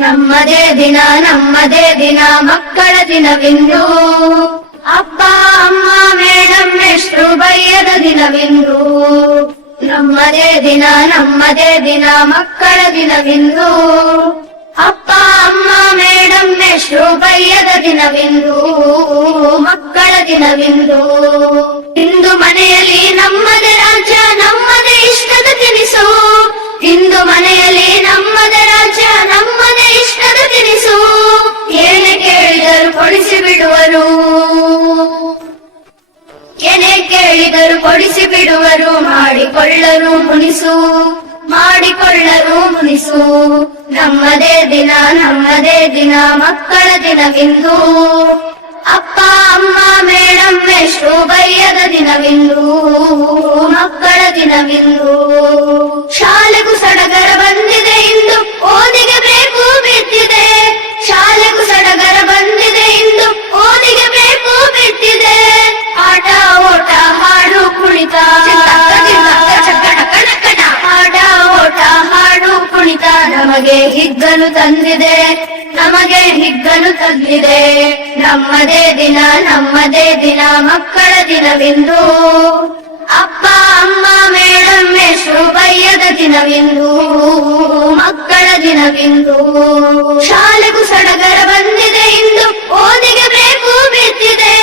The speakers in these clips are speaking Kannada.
ನಮ್ಮದೇ ದಿನ ಮಕ್ಕಳ ದಿನವಿಂದು. ಅಪ್ಪ ಅಮ್ಮ ಮೇಡಮ್ ಮೇಷ್ಟ್ರು ಬೈಯದ ದಿನವಿಂದು. ನಮ್ಮದೇ ದಿನ ಮಕ್ಕಳ ದಿನವಿಂದು. ಅಪ್ಪ ಅಮ್ಮ ಮೇಡಮ್ ಮೇಷ್ಟ್ರು ಬೈಯದ ದಿನವಿಂದು, ಮಕ್ಕಳ ದಿನವಿಂದು. ಇಂದು ಮನೆಯಲ್ಲಿ ನಮ್ಮದೇ ರಾಜ್ಯ ನಮ್ಮದೇ ಇಷ್ಟದ ತಿನಿಸು. ಇಂದು ಮನೆಯಲ್ಲಿ ನಮ್ಮದೇ ರಾಜ್ಯ ನಮ್ಮದೇ ಇಷ್ಟದ ತಿನಿಸು. ಏನೇ ಕೇಳಿದರು ಕೊಡಿಸಿ ಬಿಡುವರು, ಏನೇ ಕೇಳಿದರು ಕೊಡಿಸಿ ಬಿಡುವರು. ಮಾಡಿಕೊಳ್ಳರು ಮುನಿಸು, ಮಾಡಿಕೊಳ್ಳರು ಮುನಿಸು. ನಮ್ಮದೇ ದಿನ ಮಕ್ಕಳ ದಿನವಿಂದು. ಅಪ್ಪ ಅಮ್ಮ ಮೇಡಮ್ ಮೇಷ್ಟ್ರು ಬೈಯದ ದಿನವಿಂದು, ಮಕ್ಕಳ ದಿನವಿಂದು. ಶಾಲೆಗೂ ಸಡಗರ ಬಂದಿದೆ ಇಂದು, ಓದಿಗೆ ಬೇಕು ಬಿದ್ದಿದೆ. ಶಾಲೆಗೂ ಸಡಗರ ಬಂದಿದೆ ಇಂದು, ಓದಿಗೆ ಬೇಕು ಬಿದ್ದಿದೆ. ಆಟ ಓಟ ಹಾಡು ಕುಣಿತ, ಆಟ ಓಟ ಹಾಡು ಕುಣಿತ ನಮಗೆ ಹಿಗ್ಗಲು ತಂದಿದೆ, ನಮಗೆ ಹಿಗ್ಗಲು ತಂದಿದೆ. ನಮ್ಮದೇ ದಿನ ಮಕ್ಕಳ ದಿನವಿಂದು. ಅಪ್ಪ ಅಮ್ಮ ಮೇಡಮ್ ಮೇಷ್ಟ್ರು ಬೈಯದ ದಿನವಿಂದು, ಮಕ್ಕಳ ದಿನವಿಂದು. ಶಾಲೆಗೂ ಸಡಗರ ಬಂದಿದೆ ಇಂದು, ಓದಿಗೆ ಬೇಕು ಬಿದ್ದಿದೆ.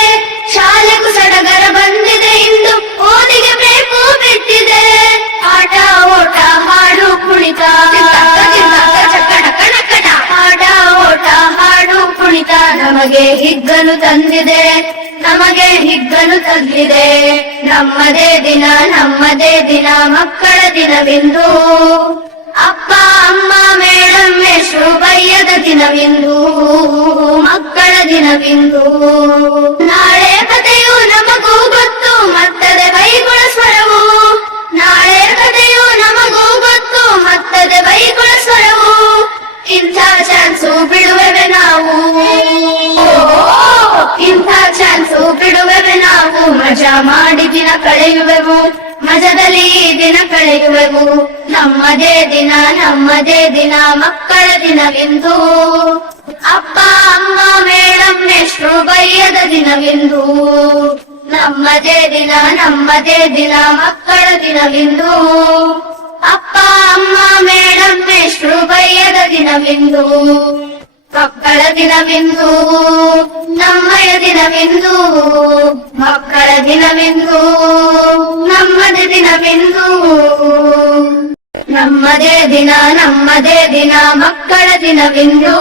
ಶಾಲೆಗೂ ಸಡಗರ ಬಂದಿದೆ ಇಂದು, ಓದಿಗೆ ಬೇಕು ಬಿದ್ದಿದೆ. ಆಟ ಓಟ ಹಾಡು ಕುಣಿತ, ಆಟ ಓಟ ಹಾಡು ಕುಣಿತ ನಮಗೆ ಹಿಗ್ಗಲು ತಂದಿದೆ, ನಮಗೆ ಹಿಗ್ಗಲು ತಂದಿದೆ. ನಮ್ಮದೇ ದಿನ ಮಕ್ಕಳ ದಿನವಿಂದು. ಅಪ್ಪ ಅಮ್ಮ ಮೇಡಮ್ ಮೇಷ್ಟ್ರು ಬೈಯದ ದಿನವಿಂದು, ಮಕ್ಕಳ ದಿನವಿಂದು. ನಾಳೆ ಕಥೆಯು ನಮಗೂ ಗೊತ್ತು ಮತ್ತದೆ ಬೈಗುಳ ಸ್ವರವು. ನಾಳೆ ಕಥೆಯು ನಮಗೂ ಗೊತ್ತು ಮತ್ತದೆ ಬೈಗುಳ ಸ್ವರವು. ಇಂಥ ಚಾನ್ಸು ಬಿಡುವೆವೆ ನಾವು, ಇಂಥ ಚಾನ್ಸು ಬಿಡುವೆವೆ ನಾವು. ಮಜಾ ಮಾಡಿ ದಿನ ಕಳೆಯುವೆವು, ಮಜದಲ್ಲಿ ದಿನ ಕಳೆಯುವೆವು. ನಮ್ಮದೇ ದಿನ ಮಕ್ಕಳ ದಿನವಿಂದು. ಅಪ್ಪ ಅಮ್ಮ ಮೇಡಮ್ ಮೇಷ್ಟ್ರು ಬೈಯದ ದಿನವಿಂದು. ನಮ್ಮದೇ ದಿನ ಮಕ್ಕಳ ದಿನವಿಂದು. ಅಪ್ಪ ಅಮ್ಮ ಮೇಡಮ್ ಮೇಷ್ಟ್ರು ಬೈಯದ ದಿನವಿಂದು, ಮಕ್ಕಳ ದಿನವಿಂದು. ನಮ್ಮಯ ದಿನವಿಂದು, ಮಕ್ಕಳ ದಿನವಿಂದು. ನಮ್ಮದೇ ದಿನವಿಂದು. ನಮ್ಮದೇ ದಿನ ಮಕ್ಕಳ ದಿನವಿಂದು.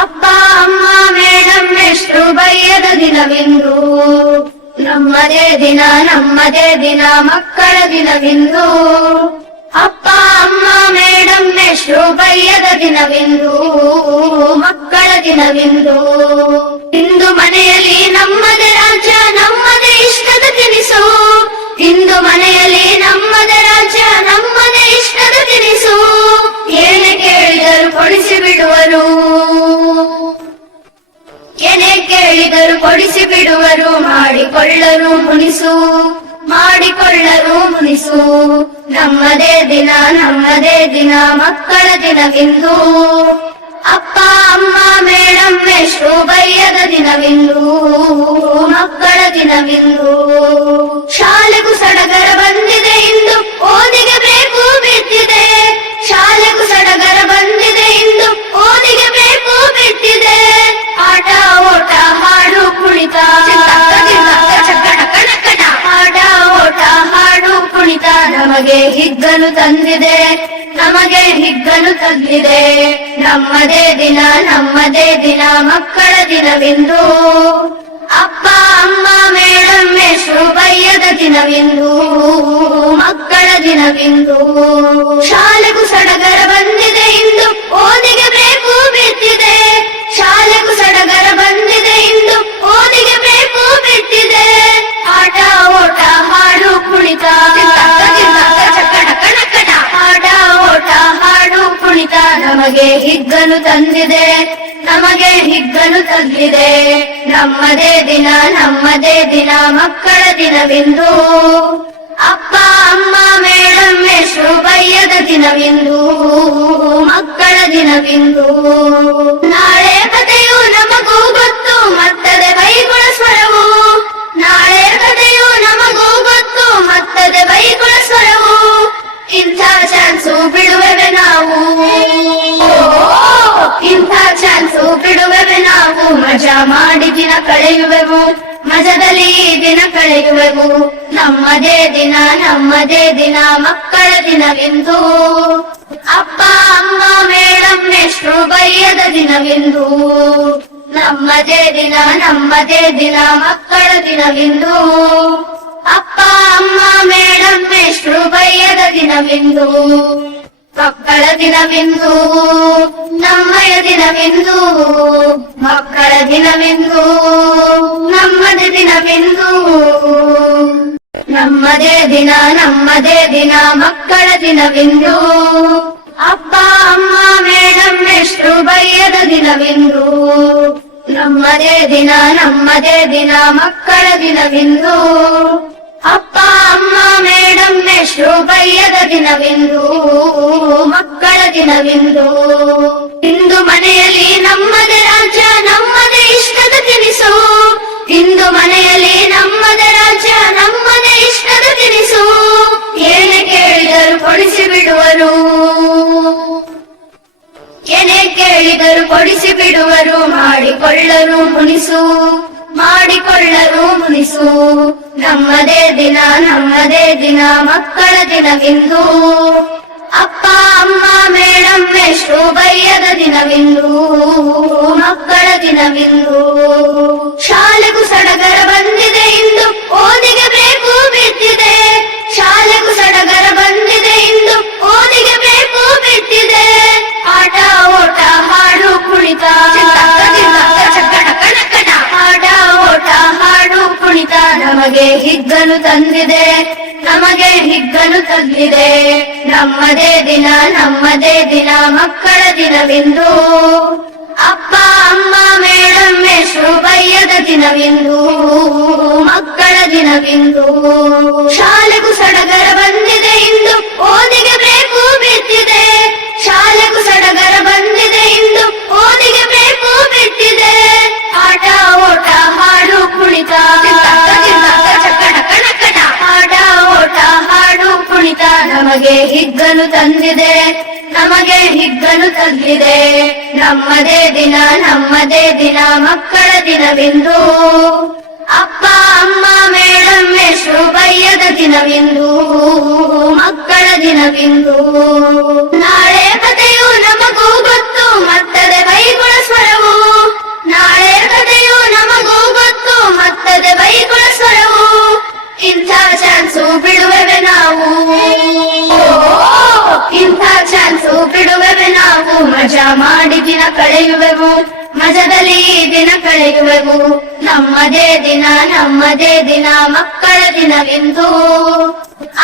ಅಪ್ಪ ಅಮ್ಮ ಮೇಡಮ್ ಮೇಷ್ಟ್ರು ಬೈಯದ ದಿನವಿಂದು. ನಮ್ಮದೇ ದಿನ ಮಕ್ಕಳ ದಿನವಿಂದು. ಅಪ್ಪ ಅಮ್ಮ ಮೇಡಮ್ ಮೇಷ್ಟ್ರು ಬೈಯದ ದಿನವಿಂದು, ಮಕ್ಕಳ ದಿನವಿಂದು. ಇಂದು ಮನೆಯಲ್ಲಿ ನಮ್ಮದೇ ರಾಜ್ಯ ನಮ್ಮದೇ ಇಷ್ಟದ ತಿನಿಸು. ಇಂದು ಮನೆಯಲ್ಲಿ ನಮ್ಮದೇ ರಾಜ್ಯ ನಮ್ಮದೇ ಇಷ್ಟದ ತಿನಿಸು. ಏನೇ ಕೇಳಿದರು ಕೊಡಿಸಿ ಬಿಡುವರು, ಏನೇ ಕೇಳಿದರು ಕೊಡಿಸಿ ಬಿಡುವರು. ಮಾಡಿಕೊಳ್ಳರು ಮುನಿಸು, ಮಾಡಿಕೊಳ್ಳರು ಮುನಿಸು. ನಮ್ಮದೇ ದಿನ ಮಕ್ಕಳ ದಿನವಿಂದು. ಅಪ್ಪ ಅಮ್ಮ ಮೇಡಮ್ ಮೇಷ್ಟ್ರು ಬೈಯದ ದಿನವಿಂದು, ಮಕ್ಕಳ ದಿನವಿಂದು. ಶಾಲೆಗೂ ಸಡಗರ ಬಂದಿದೆ ಇಂದು, ಓದಿಗೆ ಬೇಕು ಬಿದ್ದಿದೆ. ಶಾಲೆಗೂ ಸಡಗರ ಬಂದಿದೆ ಇಂದು, ಓದಿಗೆ ಬೇಕು ಬಿದ್ದಿದೆ. ಆಟ ಓಟ ಹಾಡು ಕುಣಿತ, ಆಟ ಓಟ ಹಾಡು ಕುಣಿತ ನಮಗೆ ಹಿಗ್ಗಲು ತಂದಿದೆ, ನಮಗೆ ಹಿಗ್ಗಲು ತಂದಿದೆ. ನಮ್ಮದೇ ದಿನ ಮಕ್ಕಳ ದಿನವಿಂದು. ಅಪ್ಪ ಅಮ್ಮ ಮೇಡಮ್ ಮೇಷ್ಟ್ರು ಬೈಯದ ದಿನವಿಂದು, ಮಕ್ಕಳ ದಿನವಿಂದು. ಶಾಲೆಗೂ ಸಡಗರ ಬಂದಿದೆ ಇಂದು, ಓದಿಗೆ ಬೇಕು ಬಿದ್ದಿದೆ. ಶಾಲೆಗೂ ಸಡಗರ ಬಂದಿದೆ ಇಂದು, ಓದಿಗೆ ಬೇಕು ಬಿದ್ದಿದೆ. ಆಟ ಓಟ ಹಾಡು ಕುಣಿತ, ಆಟ ಓಟ ಹಾಡು ಕುಣಿತ ನಮಗೆ ಹಿಗ್ಗಲು ತಂದಿದೆ, ನಮಗೆ ಹಿಗ್ಗಲು ತಂದಿದೆ. ನಮ್ಮದೇ ದಿನ ಮಕ್ಕಳ ದಿನವಿಂದು. ಅಪ್ಪ ಅಮ್ಮ ಮೇಡಮ್ ಮೇಷ್ಟ್ರು ಬೈಯದ ದಿನವಿಂದು, ಮಕ್ಕಳ ದಿನವಿಂದು. ನಾಳೆ ಕಥೆಯು ನಮಗೂ ಗೊತ್ತು ಮತ್ತದೆ ಬೈಗುಳ ಸ್ವರವು. ನಾಳೆ ಕಥೆಯು ನಮಗೂ ಗೊತ್ತು ಮತ್ತದೆ ಬೈಗುಳ ಸ್ವರವು. ಇಂಥ ಚಾನ್ಸು ಬಿಡುವೆವೆ ನಾವು, ಇಂಥ ಚಾನ್ಸು ಬಿಡುವೆವೆ ನಾವು. ಮಜಾ ಮಾಡಿ ದಿನ ಕಳೆಯುವೆವು, ಮಜದಲ್ಲಿ ದಿನ ಕಳೆಯುವೆವು. ನಮ್ಮದೇ ದಿನ ನಮ್ಮದೇ ದಿನ ಮಕ್ಕಳ ದಿನವೆಂದು. ಅಪ್ಪ ಅಮ್ಮ ಮೇಡಂ ಮೇಷ್ಟ್ರು ಬೈಯದ ದಿನವೆಂದು. ನಮ್ಮದೇ ದಿನ ನಮ್ಮದೇ ದಿನ ಮಕ್ಕಳ ದಿನವೆಂದು. ಅಪ್ಪ ಅಮ್ಮ ಮೇಡಂ ಮೇಷ್ಟ್ರು ಬೈಯದ ದಿನವೆಂದು. ಮಕ್ಕಳ ದಿನವೆಂದು ನಮ್ಮಯ ದಿನವೆಂದು. ಮಕ್ಕಳ ದಿನವೆಂದು ನಮ್ಮದೇ ದಿನವೆಂದು. ನಮ್ಮದೇ ದಿನ ನಮ್ಮದೇ ದಿನ ಮಕ್ಕಳ ದಿನವೆಂದು. ಅಪ್ಪ ಅಮ್ಮ ಮೇಡಂ ಮೇಷ್ಟ್ರು ಬೈಯದ ದಿನವೆಂದು. ನಮ್ಮದೇ ದಿನ ನಮ್ಮದೇ ದಿನ ಮಕ್ಕಳ ದಿನವೆಂದು. ಅಪ್ಪ ಅಮ್ಮ ಮೇಡಂ ಮೇಷ್ಟ್ರು ಬೈಯದ ದಿನವೆಂದು. ಮಕ್ಕಳ ದಿನವೆಂದು. ಇಂದು ಮನೆಯಲ್ಲಿ ನಮ್ಮದೇ ರಾಜ್ಯ ನಮ್ಮದೇ ಇಷ್ಟದ ತಿನಿಸು. ಇಂದು ಮನೆಯಲ್ಲಿ ನಮ್ಮದೇ ರಾಜ್ಯ ನಮ್ಮದೇ ಇಷ್ಟದ ತಿನಿಸು. ಏನೇ ಕೇಳಿದರು ಕೊಡಿಸಿ ಬಿಡುವರು, ಏನೇ ಕೇಳಿದರು ಕೊಡಿಸಿ ಬಿಡುವರು. ಮಾಡಿಕೊಳ್ಳರು ಮುನಿಸು, ಮಾಡಿಕೊಳ್ಳರು ಮುನಿಸು. ನಮ್ಮದೇ ದಿನ ನಮ್ಮದೇ ದಿನ ಮಕ್ಕಳ ದಿನವೆಂದು. ಅಪ್ಪ ಅಮ್ಮ ಮೇಡಂ ಮೇಷ್ಟ್ರು ಬೈಯದ ದಿನವೆಂದು. ಮಕ್ಕಳ ದಿನವೆಂದು. ಶಾಲೆಗೂ ಸಡಗರ ಬಂದಿದೆ ಇಂದು, ಓದಿಗೆ ಬೇಕು ಬಿದ್ದಿದೆ. ಶಾಲೆಗೂ ಸಡಗರ ಬಂದಿದೆ ಇಂದು, ಓದಿಗೆ ಬೇಕು ಬಿದ್ದಿದೆ. ಆಟ ಓಟ ಹಾಡು ಕುಣಿತ, ಆಟ ಓಟ ಹಾಡು ಕುಣಿತ ನಮಗೆ ಹಿಗ್ಗನು ತಂದಿದೆ, ನಮಗೆ ಹಿಗ್ಗನು ತಂದಿದೆ. ನಮ್ಮದೇ ದಿನ ನಮ್ಮದೇ ದಿನ ಮಕ್ಕಳ ದಿನವೆಂದು. ಅಪ್ಪ ಅಮ್ಮ ಮೇಡಂ ಮೇಷ್ಟ್ರು ಬೈಯದ ದಿನವೆಂದು. ಮಕ್ಕಳ ದಿನವೆಂದು. ಶಾಲೆಗೂ ಸಡಗರ ಬಂದಿದೆ ಇಂದು, ಓದಿಗೆ ಬೇಕು ಬಿದ್ದಿದೆ. ಶಾಲೆಗೂ ಸಡಗರ ಬಂದಿದೆ ಇಂದು, ಓದಿಗೆ ಬೇಕು ಬಿದ್ದಿದೆ. ಆಟ ಓಟ ಹಾಡು ಕುಣಿತ, ಆಟ ಓಟ ಹಾಡು ಕುಣಿತ ನಮಗೆ ಹಿಗ್ಗನು ತಂದಿದೆ, ನಮಗೆ ಹಿಗ್ಗನು ತಂದಿದೆ. ನಮ್ಮದೇ ದಿನ ನಮ್ಮದೇ ದಿನ ಮಕ್ಕಳ ದಿನವೆಂದು. ಅಪ್ಪ ಅಮ್ಮ ಮೇಡಂ ಮೇಷ್ಟ್ರು ಬೈಯದ ದಿನವೆಂದು. ಮಕ್ಕಳ ದಿನವೆಂದು. ನಾಳೆ ಕಥೆಯು ನಮಗೂ ಗೊತ್ತು ಮತ್ತದೆ ಬೈಗುಳ ಸ್ವರವು. ನಾಳೆ ಕಥೆಯು ನಮಗೂ ಗೊತ್ತು ಮತ್ತದೆ ಬೈಗುಳ ಸ್ವರವು. ಇಂಥ ಚಾನ್ಸು ಬಿಡುವೆವೆ ನಾವು, ಇಂಥ ಚಾನ್ಸು ಬಿಡುವೆವೆ ನಾವು. ಮಜಾ ಮಾಡಿ ದಿನ ಕಳೆಯುವೆವು, ಮಜದಲ್ಲಿ ದಿನ ಕಳೆಯುವೆವು. ನಮ್ಮದೇ ದಿನ ನಮ್ಮದೇ ದಿನ ಮಕ್ಕಳ ದಿನವೆಂದು.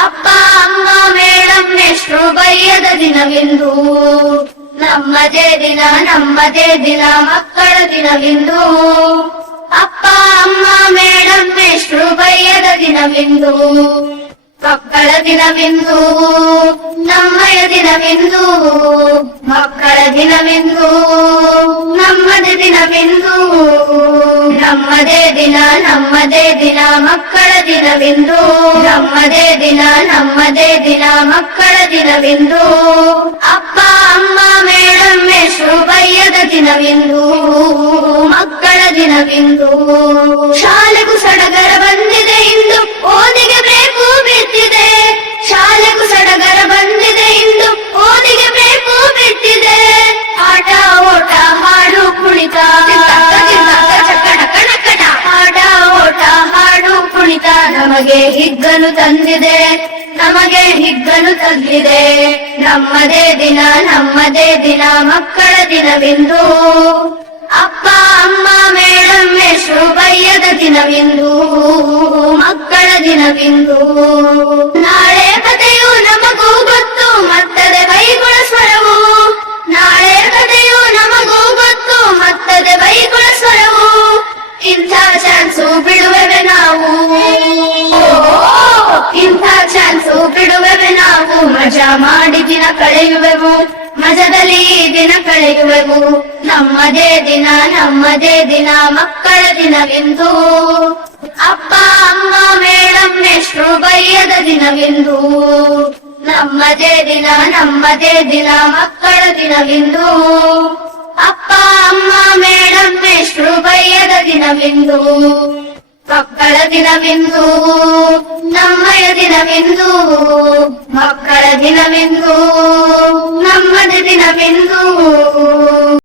ಅಪ್ಪ ಅಮ್ಮ ಮೇಡಂ ಮೇಷ್ಟ್ರು ಬೈಯದ ದಿನವೆಂದು. ನಮ್ಮದೇ ದಿನ ನಮ್ಮದೇ ದಿನ ಮಕ್ಕಳ ದಿನವೆಂದು. ಅಪ್ಪ ಅಮ್ಮ ಮೇಡಂ ಮೇಷ್ಟ್ರು ಬೈಯದ ದಿನವೆಂದು. ಮಕ್ಕಳ ದಿನವೆಂದು ನಮ್ಮಯ ದಿನವೆಂದು. ಮಕ್ಕಳ ದಿನವೆಂದು ನಮ್ಮದೇ ದಿನವೆಂದು. ನಮ್ಮದೇ ದಿನ ನಮ್ಮದೇ ದಿನ ಮಕ್ಕಳ ದಿನವೆಂದು. ನಮ್ಮದೇ ದಿನ ನಮ್ಮದೇ ದಿನ ಮಕ್ಕಳ ದಿನವೆಂದು. ಅಪ್ಪ ಅಮ್ಮ ಮೇಡಂ ಮೇಷ್ಟ್ರು ಬೈಯದ ದಿನವೆಂದು. ಮಕ್ಕಳ ದಿನವೆಂದು. ಶಾಲೆಗೂ ಸಡಗರ ಬಂದಿದೆ ಇಂದು, ಓದಿಗೆ ಬೇಕು ಬಿದ್ದಿದೆ. ಶಾಲೆಗೂ ಸಡಗರ ಬಂದಿದೆ ಇಂದು, ಓದಿಗೆ ಬೇಕು ಬಿದ್ದಿದೆ. ಆಟ ಓಟ ಹಾಡು ಕುಣಿತ, ಆಟ ಓಟ ಹಾಡು ಕುಣಿತ ನಮಗೆ ಹಿಗ್ಗನು ತಂದಿದೆ, ನಮಗೆ ಹಿಗ್ಗನು ತಂದಿದೆ. ನಮ್ಮದೇ ದಿನ ನಮ್ಮದೇ ದಿನ ಮಕ್ಕಳ ದಿನವೆಂದು. ಅಪ್ಪ ಅಮ್ಮ ಮೇಡಂ ಮೇಷ್ಟ್ರು ಬೈಯದ ದಿನವೆಂದು. ಮಕ್ಕಳ ದಿನವೆಂದು. ನಾಳೆ ಕಥೆಯು ನಮಗೂ ಗೊತ್ತು ಮತ್ತದೆ ಬೈಗುಳ ಸ್ವರವು. ನಾಳೆ ಕಥೆಯು ನಮಗೂ ಗೊತ್ತು ಮತ್ತದೆ ಬೈಗುಳ ಸ್ವರವು. ಇಂಥ ಚಾನ್ಸು ಬಿಡುವೆವೆ ನಾವು, ಇಂಥ ಚಾನ್ಸು ಬಿಡುವೆವೆ ನಾವು. ಮಜಾ ಮಾಡಿ ದಿನ ಕಳೆಯುವೆವು, ಮಜದಲ್ಲಿ ದಿನ ಕಳೆಯುವೆವು. ನಮ್ಮದೇ ದಿನ ಮಕ್ಕಳ ದಿನವೆಂದು, ಅಪ್ಪ ಅಮ್ಮ ಮೇಡಂ ಮೇಷ್ಟ್ರು ಬೈಯದ ದಿನವೆಂದು. ನಮ್ಮದೇ ದಿನ ಮಕ್ಕಳ ದಿನವೆಂದು, ಅಪ್ಪ ಅಮ್ಮ ಮೇಡಂ ಮೇಷ್ಟ್ರು ಬೈಯದ ದಿನವೆಂದು. ಮಕ್ಕಳ ದಿನವೆಂದು, ನಮ್ಮಯ ದಿನವೆಂದು, ಮಕ್ಕಳ ದಿನವೆಂದು, ನಮ್ಮದ ದಿನವೆಂದು.